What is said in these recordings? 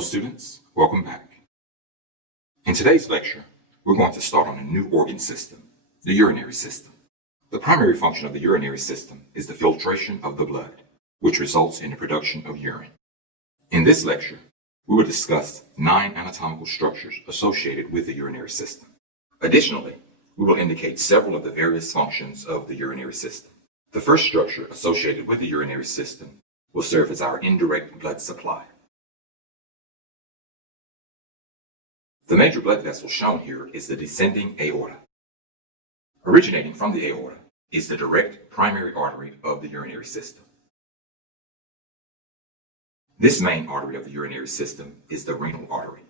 Hello students, welcome back. In today's lecture, we're going to start on a new organ system, the urinary system. The primary function of the urinary system is the filtration of the blood, which results in the production of urine. In this lecture, we will discuss 9 anatomical structures associated with the urinary system. Additionally, we will indicate several of the various functions of the urinary system. The first structure associated with the urinary system will serve as our indirect blood supply. The major blood vessel shown here is the descending aorta. Originating from the aorta is the direct primary artery of the urinary system. This main artery of the urinary system is the renal artery.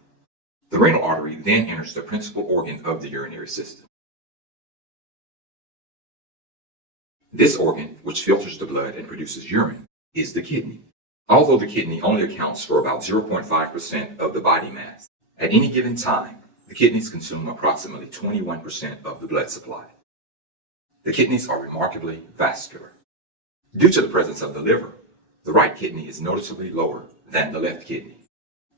The renal artery then enters the principal organ of the urinary system. This organ, which filters the blood and produces urine, is the kidney. Although the kidney only accounts for about 0.5% of the body mass, at any given time, the kidneys consume approximately 21% of the blood supply. The kidneys are remarkably vascular. Due to the presence of the liver, the right kidney is noticeably lower than the left kidney.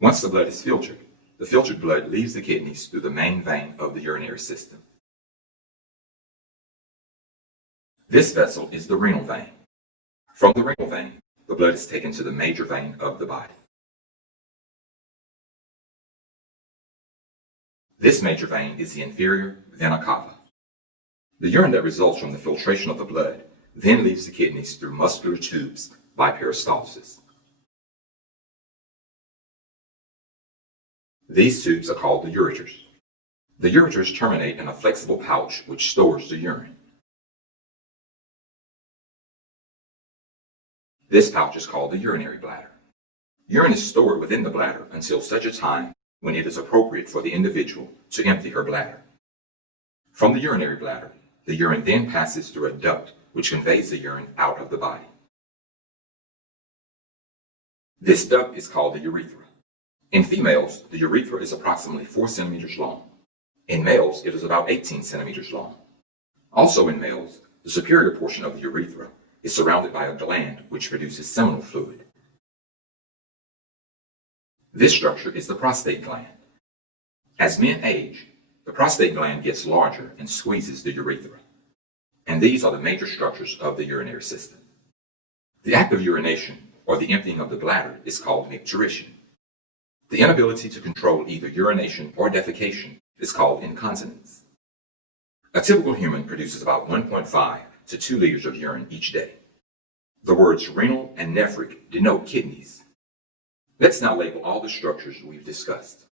Once the blood is filtered, the filtered blood leaves the kidneys through the main vein of the urinary system. This vessel is the renal vein. From the renal vein, the blood is taken to the major vein of the body. This major vein is the inferior vena cava. The urine that results from the filtration of the blood then leaves the kidneys through muscular tubes by peristalsis. These tubes are called the ureters. The ureters terminate in a flexible pouch which stores the urine. This pouch is called the urinary bladder. Urine is stored within the bladder until such a time when it is appropriate for the individual to empty her bladder. From the urinary bladder, the urine then passes through a duct which conveys the urine out of the body. This duct is called the urethra. In females, the urethra is approximately 4 centimeters long. In males, it is about 18 centimeters long. Also in males, the superior portion of the urethra is surrounded by a gland which produces seminal fluid. This structure is the prostate gland. As men age, the prostate gland gets larger and squeezes the urethra. And these are the major structures of the urinary system. The act of urination, or the emptying of the bladder, is called micturition. The inability to control either urination or defecation is called incontinence. A typical human produces about 1.5 to 2 liters of urine each day. The words renal and nephric denote kidneys. Let's now label all the structures we've discussed.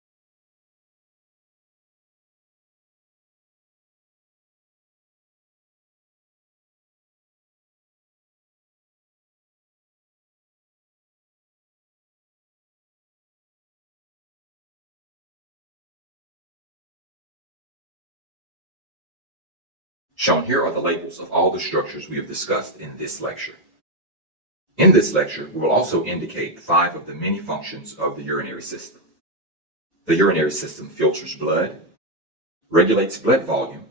Shown here are the labels of all the structures we have discussed in this lecture. In this lecture, we will also indicate 5 of the many functions of the urinary system. The urinary system filters blood, regulates blood volume,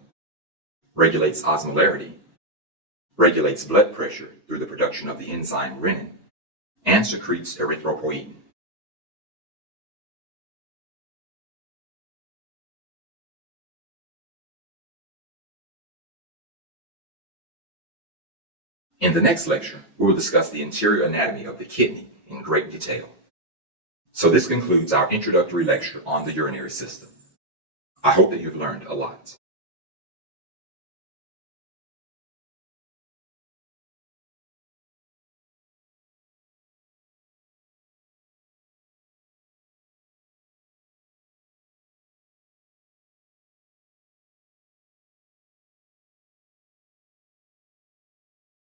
regulates osmolarity, regulates blood pressure through the production of the enzyme renin, and secretes erythropoietin. In the next lecture, we will discuss the interior anatomy of the kidney in great detail. So this concludes our introductory lecture on the urinary system. I hope that you've learned a lot.